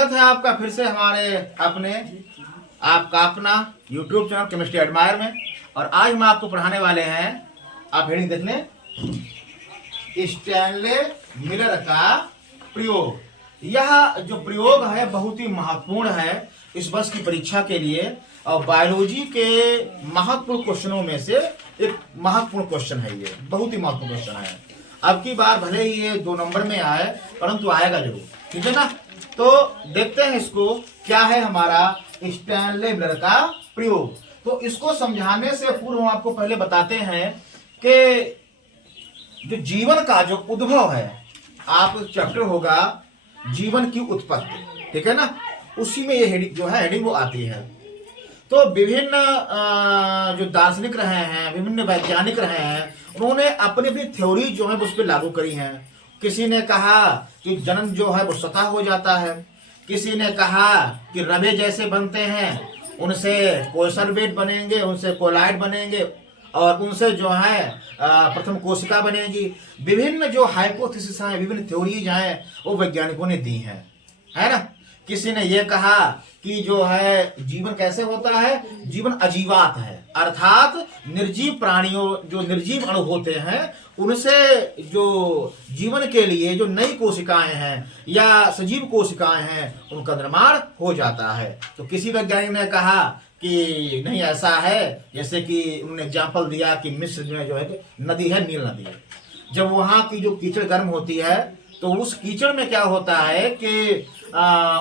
स्वागत है आपका फिर से हमारे आपका अपना YouTube चैनल केमिस्ट्री एडमायर में। और आज हम आपको पढ़ाने वाले हैं, आप हेडिंग देख लें, स्टैनले मिलर का प्रयोग। यह जो प्रयोग है बहुत ही महत्वपूर्ण है इस वर्ष की परीक्षा के लिए, और बायोलॉजी के महत्वपूर्ण क्वेश्चनों में से एक महत्वपूर्ण क्वेश्चन है। ये बहुत ही महत्वपूर्ण क्वेश्चन है। अब की बार भले ही ये 2 नंबर में आए, परंतु आएगा जरूर, ठीक है ना। तो देखते हैं इसको, क्या है हमारा स्टैनले मिलर का प्रयोग। तो इसको समझाने से पूर्व हम आपको पहले बताते हैं कि जो जीवन का जो उद्भव है, आप चैप्टर होगा जीवन की उत्पत्ति, ठीक है ना, उसी में ये हेडिंग जो है हेडिंग वो आती है। तो विभिन्न जो दार्शनिक रहे हैं, विभिन्न वैज्ञानिक रहे हैं, उन्होंने अपनी अपनी थ्योरी जो है उस पर लागू करी है। किसी ने कहा कि जन्म जो है वो स्वतः हो जाता है, किसी ने कहा कि रवे जैसे बनते हैं, उनसे कोसर्वेट बनेंगे, उनसे कोलाइड बनेंगे, और उनसे जो है प्रथम कोशिका बनेगी। विभिन्न जो हाइपोथेसिस हैं, विभिन्न थ्योरीज हैं, वो वैज्ञानिकों ने दी हैं, है ना। किसी ने ये कहा कि जो है जीवन कैसे होता है, जीवन अजीवात है, अर्थात निर्जीव प्राणियों, जो निर्जीव अणु होते हैं, उनसे जो जीवन के लिए जो नई कोशिकाएं हैं या सजीव कोशिकाएं हैं, उनका निर्माण हो जाता है। तो किसी वैज्ञानिक ने कहा कि नहीं ऐसा है, जैसे कि उन्होंने एग्जाम्पल दिया कि मिस्र में जो है नदी है, नील नदी है। जब वहां की जो कीचड़ गर्म होती है, तो उस कीचड़ में क्या होता है कि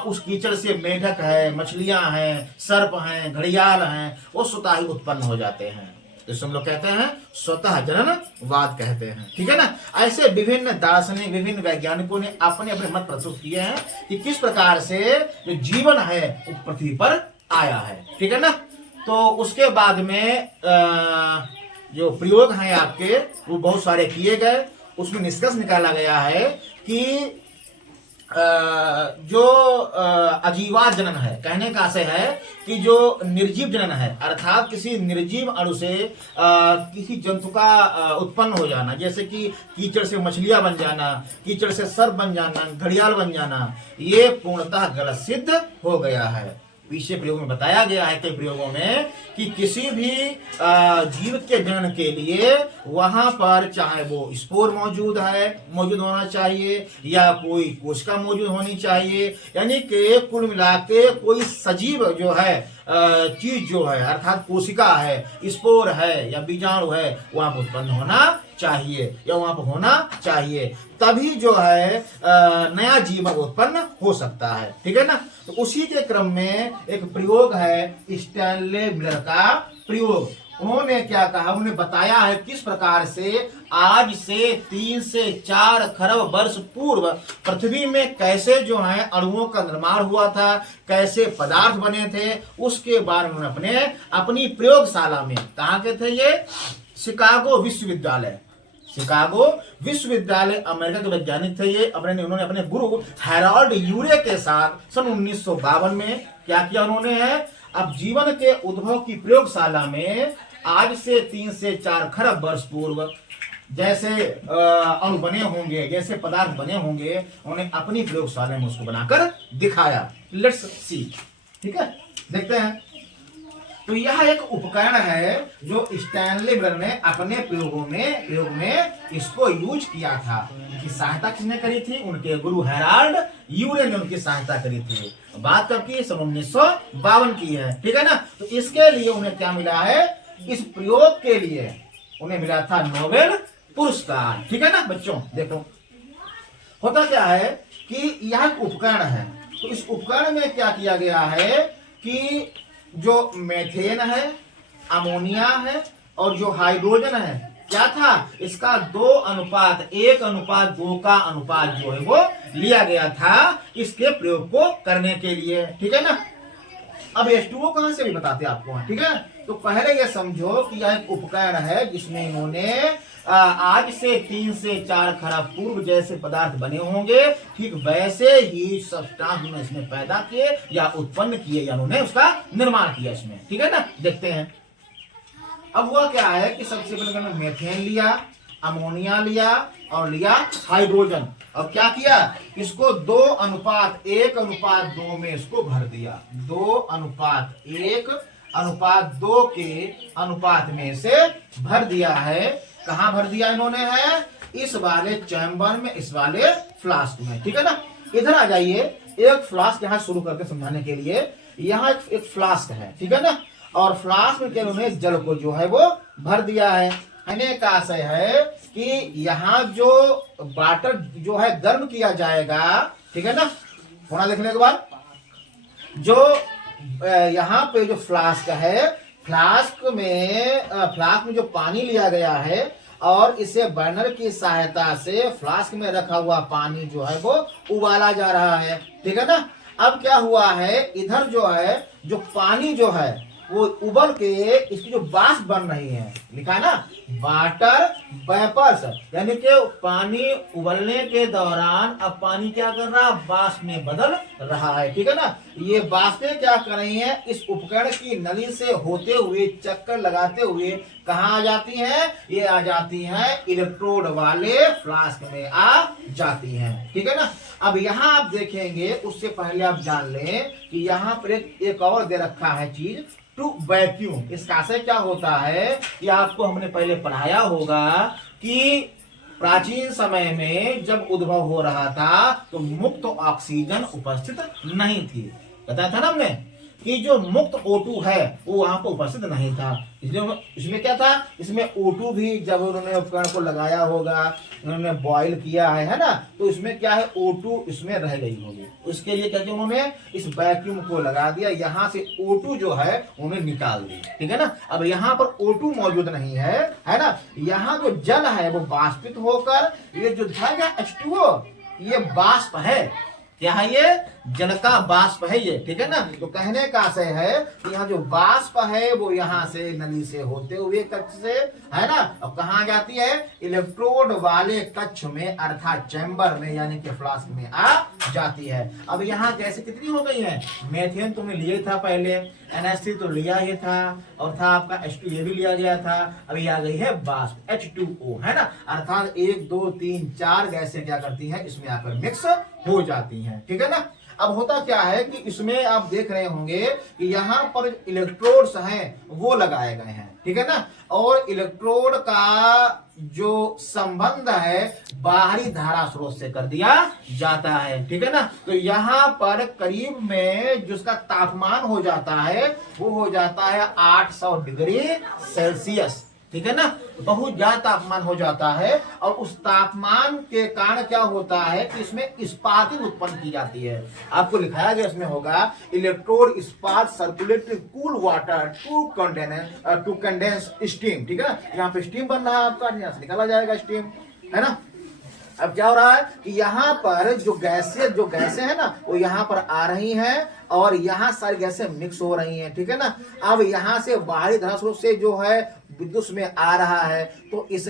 उस कीचड़ से मेढक है, मछलियां हैं, सर्प हैं, घड़ियाल हैं, वो स्वतः ही उत्पन्न हो जाते हैं। तो हम लोग कहते हैं स्वतः जननवाद कहते हैं, ठीक है ना। ऐसे विभिन्न दार्शनिक, विभिन्न वैज्ञानिकों ने अपने अपने मत प्रस्तुत किए हैं कि किस प्रकार से जो जीवन है वो पृथ्वी पर आया है, ठीक है ना। तो उसके बाद में जो प्रयोग हैं आपके वो बहुत सारे किए गए। उसमें निष्कर्ष निकाला गया है कि जो अजीवात जनन है, कहने का आशय है कि जो निर्जीव जनन है, अर्थात किसी निर्जीव अणु से किसी जंतु का उत्पन्न हो जाना, जैसे कि कीचड़ से मछलियां बन जाना, कीचड़ से सर्प बन जाना, घड़ियाल बन जाना, ये पूर्णतः गलत सिद्ध हो गया है। पीछे प्रयोग में बताया गया है कई प्रयोगों में कि किसी भी जीव के जनन के लिए वहां पर चाहे वो स्पोर मौजूद होना चाहिए या कोई कोशिका मौजूद होनी चाहिए, यानी कि कुल मिला के कोई सजीव जो है चीज जो है, अर्थात कोशिका है, स्पोर है या बीजाणु है, वहां पर उत्पन्न होना चाहिए या वहां पर होना चाहिए, तभी जो है नया जीवन उत्पन्न हो सकता है, ठीक है ना। तो उसी के क्रम में एक प्रयोग है स्टैनले मिलर का प्रयोग। उन्होंने क्या कहा, उन्होंने बताया है किस प्रकार से आज से 3 से 4 खरब वर्ष पूर्व पृथ्वी में कैसे जो है अणुओं का निर्माण हुआ था, कैसे पदार्थ बने थे। उसके बाद उन्होंने अपनी प्रयोगशाला में, कहाँ के थे ये, शिकागो विश्वविद्यालय, शिकागो विश्वविद्यालय, अमेरिका के वैज्ञानिक थे ये। उन्होंने अपने गुरु हैरोल्ड यूरे के साथ सन 1952 में क्या किया उन्होंने है, अब जीवन के उद्भव की प्रयोगशाला में आज से 3 से 4 खरब वर्ष पूर्व जैसे अणु बने होंगे, जैसे पदार्थ बने होंगे, उन्होंने अपनी प्रयोगशाला में उसको बनाकर दिखाया। लेट्स सी, ठीक है, देखते हैं। तो यह एक उपकरण है जो स्टैनले मिलर ने अपने प्रयोग में इसको यूज किया था। इनकी सहायता किसने करी थी, उनके गुरु हैरोल्ड यूरे ने उनकी सहायता करी थी। बात कब की, सन 1952 की है, ठीक है ना। तो इसके लिए उन्हें क्या मिला है, इस प्रयोग के लिए उन्हें मिला था नोबेल पुरस्कार, ठीक है ना। बच्चों देखो, होता क्या है कि यह एक उपकरण है। तो इस उपकरण में क्या किया गया है कि जो मेथेन है, अमोनिया है और जो हाइड्रोजन है, क्या था, इसका 2:1:2 का अनुपात जो है वो लिया गया था इसके प्रयोग को करने के लिए, ठीक है ना। अब H2O कहां से भी बताते आपको, ठीक है। तो पहले ये समझो कि यह एक उपकरण है जिसमें इन्होंने आज से 3 से 4 खरब पूर्व जैसे पदार्थ बने होंगे, ठीक वैसे ही सब्सटेंस उन्होंने इसमें पैदा किए या उत्पन्न किए, या उन्होंने उसका निर्माण किया इसमें, ठीक है ना। देखते हैं अब हुआ क्या है कि सबसे पहले मैंने मेथेन लिया, अमोनिया लिया और लिया हाइड्रोजन, और क्या किया, इसको 2:1:2 में इसको भर दिया। 2:1:2 के अनुपात में से भर दिया है। कहाँ भर दिया इन्होंने है, इस वाले चैम्बर में, इस वाले फ्लास्क में, ठीक है ना। इधर आ जाइए, एक फ्लास्क यहाँ शुरू करके समझाने के लिए। यहाँ एक फ्लास्क है, ठीक है ना, और फ्लास्क में उन्होंने जल को जो है वो भर दिया है। कहने का आशय है कि यहाँ जो वाटर जो है गर्म किया जाएगा, ठीक है ना। होना देखने के बाद जो यहाँ पे जो फ्लास्क है, फ्लास्क में जो पानी लिया गया है और इसे बर्नर की सहायता से फ्लास्क में रखा हुआ पानी जो है वो उबाला जा रहा है, ठीक है ना। अब क्या हुआ है, इधर जो है जो पानी जो है वो उबल के इसकी जो वाष्प बन रही है, लिखा है ना वाटर वेपर्स, यानी कि पानी उबलने के दौरान अब पानी क्या कर रहा है, वाष्प में बदल रहा है, ठीक है ना। ये वाष्पें क्या कर रही हैं, इस उपकरण की नली से होते हुए चक्कर लगाते हुए कहाँ आ जाती हैं, ये आ जाती हैं इलेक्ट्रोड वाले फ्लास्क में आ जाती हैं, ठीक है ना। अब यहाँ आप देखेंगे, उससे पहले आप जान लें कि यहाँ पर एक और दे रखा है चीज, टू वैक्यूम। इसका से क्या होता है कि आपको हमने पहले पढ़ाया होगा कि प्राचीन समय में जब उद्भव हो रहा था तो मुक्त ऑक्सीजन उपस्थित नहीं थी। बताया था ना हमने कि जो मुक्त O2 है वो वहां पर उपस्थित नहीं था, इसलिए इसमें क्या था, इसमें O2 भी जब उन्होंने उपकरण को लगाया होगा, उन्होंने बॉयल किया है ना, तो इसमें क्या है, O2 इसमें रह गई होगी। उसके लिए क्या किया उन्होंने, इस वैक्यूम को लगा दिया, यहाँ से O2 जो है उन्हें निकाल दी, ठीक है ना। अब यहाँ पर O2 मौजूद नहीं है ना, यहाँ जो जल है वो वाष्पित होकर ये जो है H2O, ये वाष्प है, यहाँ ये जल का वाष्प है ये, ठीक है ना। तो कहने का आशय है कि यहाँ जो वाष्प है वो यहाँ से नली से होते हुए कक्ष से, है ना, अब कहाँ जाती है, इलेक्ट्रोड वाले कक्ष में अर्थात चैम्बर में, यानी कि फ्लास्क में आ जाती है। अब यहाँ गैसें कितनी हो गई है, मेथेन तुमने लिया था पहले, NH3 तो लिया ही था, और था आपका H2 ये भी लिया गया था। अभी आ गई है वाष्प H2O, है ना, अर्थात 1 2 3 4 गैसें क्या करती हैं, इसमें आकर मिक्स हो जाती हैं, ठीक है ना। अब होता क्या है कि इसमें आप देख रहे होंगे कि यहाँ पर इलेक्ट्रोड्स हैं वो लगाए गए हैं, ठीक है ना, और इलेक्ट्रोड का जो संबंध है बाहरी धारा स्रोत से कर दिया जाता है, ठीक है ना। तो यहाँ पर करीब में जिसका तापमान हो जाता है वो हो जाता है 800 डिग्री सेल्सियस, ठीक है ना, बहुत ज्यादा तापमान हो जाता है। और उस तापमान के कारण क्या होता है कि इसमें स्पार्किंग उत्पन्न की जाती है। आपको लिखाया गया इसमें होगा, electrode spark circulate cool water to condense steam, ठीक है ना। यहाँ पे स्टीम बन रहा है आपका, यहाँ से निकाला जाएगा स्टीम, है ना। अब क्या हो रहा है कि यहाँ पर जो गैसें हैं ना वो यहाँ पर आ रही हैं और यहाँ सारी गैसें मिक्स हो रही हैं, ठीक है ना। अब यहाँ से बाहरी धारा स्रोत से जो है विद्युत में आ रहा है, तो इस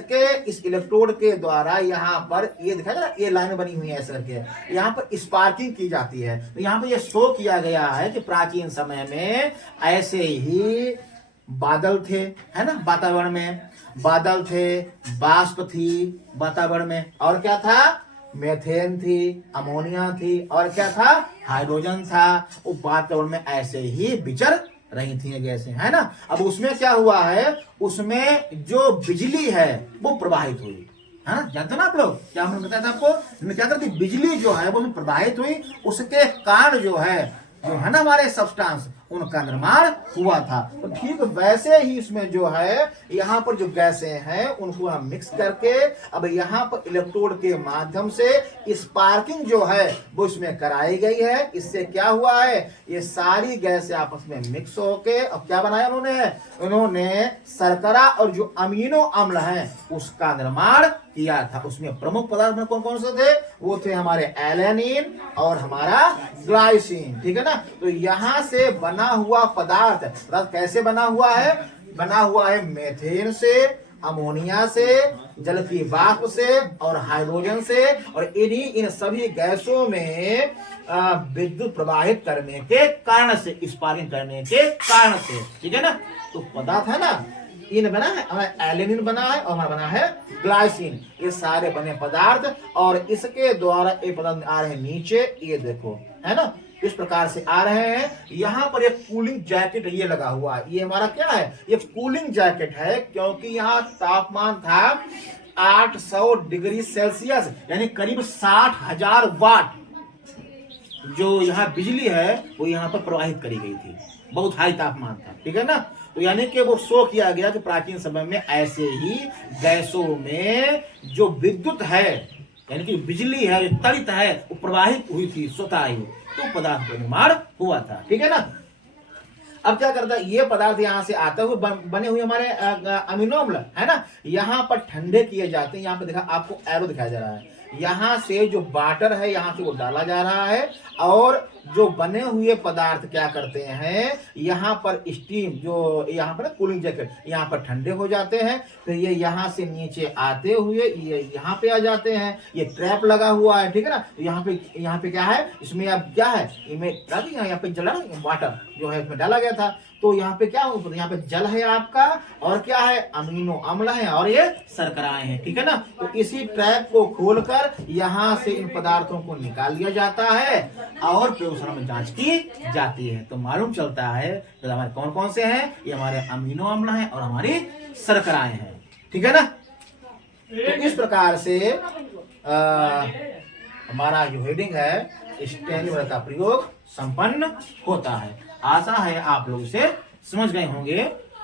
इलेक्ट्रोड के द्वारा यहाँ पर ये दिखाया ना, ये लाइन बनी हुई है ऐसे करके, यहाँ पर स्पार्किंग की जाती है। तो यहाँ पर ये शो किया गया है कि प्राचीन समय में ऐसे ही बादल थे, है ना, वातावरण में बादल थे, वाष्प थी वातावरण में, और क्या था, मेथेन थी, अमोनिया थी, और क्या था, हाइड्रोजन था। वो वातावरण में ऐसे ही विचर रही थी गैसें, है ना। अब उसमें क्या हुआ है, उसमें जो बिजली है वो प्रवाहित हुई, है ना, जानते ना आप लोग, क्या हमने बताया था आपको, क्या करती, बिजली जो है वो प्रवाहित हुई, उसके कारण जो है ना हमारे सब्सटेंस उनका निर्माण हुआ था। तो ठीक वैसे ही इसमें जो है यहाँ पर जो गैसें हैं उनको हम मिक्स करके अब यहाँ पर इलेक्ट्रोड के माध्यम से स्पार्किंग जो है वो इसमें कराई गई है। इससे क्या हुआ है, ये सारी गैसें आपस में मिक्स होके अब क्या बनाया उन्होंने शर्करा और जो अमीनो अम्ल हैं उसका निर्माण किया था। उसमें प्रमुख पदार्थ में कौन कौन से थे, वो थे हमारे एलेनिन और हमारा ग्लाइसिन, ठीक है ना। तो यहाँ से बना हुआ पदार्थ कैसे बना हुआ है मेथेन से, अमोनिया से, जल की वाष्प से और हाइड्रोजन से, और इन सभी गैसों में विद्युत प्रवाहित करने के कारण से, स्पार्किंग करने के कारण से, ठीक है ना। तो पदार्थ है ना, इन बना है, हमारा एलेनिन बना है और हमारा बना है ग्लाइसिन। ये सारे बने पदार्थ और इसके द्वारा ये पदार्थ आ रहे हैं नीचे, ये देखो है ना, इस प्रकार से आ रहे हैं। यहाँ पर एक कूलिंग जैकेट ये लगा हुआ है, ये हमारा क्या है, ये कूलिंग जैकेट है, क्योंकि यहाँ तापमान था 800 डिग्री सेल्सियस, यानी करीब 60,000 वाट जो यहाँ बिजली है वो यहाँ पर प्रवाहित करी गई थी, बहुत हाई तापमान था, ठीक है ना। तो यानी कि वो शो किया गया कि प्राचीन समय में ऐसे ही गैसों में जो विद्युत है, यानी कि बिजली है, जो तड़ित है, वो प्रवाहित हुई थी स्वतः ही, तो पदार्थ का निर्माण हुआ था, ठीक है ना। अब क्या करता है, ये पदार्थ यहाँ से आते हुए बने हुए हमारे अमीनो अम्ल है ना, यहाँ पर ठंडे किए जाते हैं। यहाँ पे देखा, आपको एरो दिखाया जा रहा है, यहाँ से जो वाटर है यहाँ से वो डाला जा रहा है, और जो बने हुए पदार्थ क्या करते हैं, यहाँ पर स्टीम, जो यहाँ पर कूलिंग जैकेट, यहाँ पर ठंडे हो जाते हैं, फिर ये यहाँ से नीचे आते हुए ये यहाँ पे आ जाते हैं। ये ट्रैप लगा हुआ है, ठीक है ना। यहाँ पे क्या है, इसमें अब क्या है, इनमें यहाँ पे जला वाटर जो है इसमें डाला गया था, तो यहाँ पे क्या, यहाँ पे जल है आपका, और क्या है, अमीनो अम्ल है, और ये शर्कराएं हैं, ठीक है ना। तो इसी ट्रैप को खोलकर यहाँ से इन पदार्थों को निकाल लिया जाता है और प्रयोगशाला में जांच की जाती है, तो मालूम चलता है तो हमारे कौन कौन से हैं, ये हमारे अमीनो अम्ल हैं और हमारी शर्कराएं हैं, ठीक है ना। तो इस प्रकार से हमारा जो हेडिंग है, स्टेनलेस का प्रयोग संपन्न होता है। आशा है आप लोग इसे समझ गए होंगे,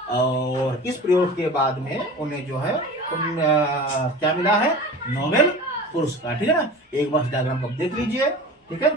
और इस प्रयोग के बाद में उन्हें जो है क्या मिला है, नोबेल पुरस्कार, ठीक है ना। एक बार डायग्राम को देख लीजिए, ठीक है।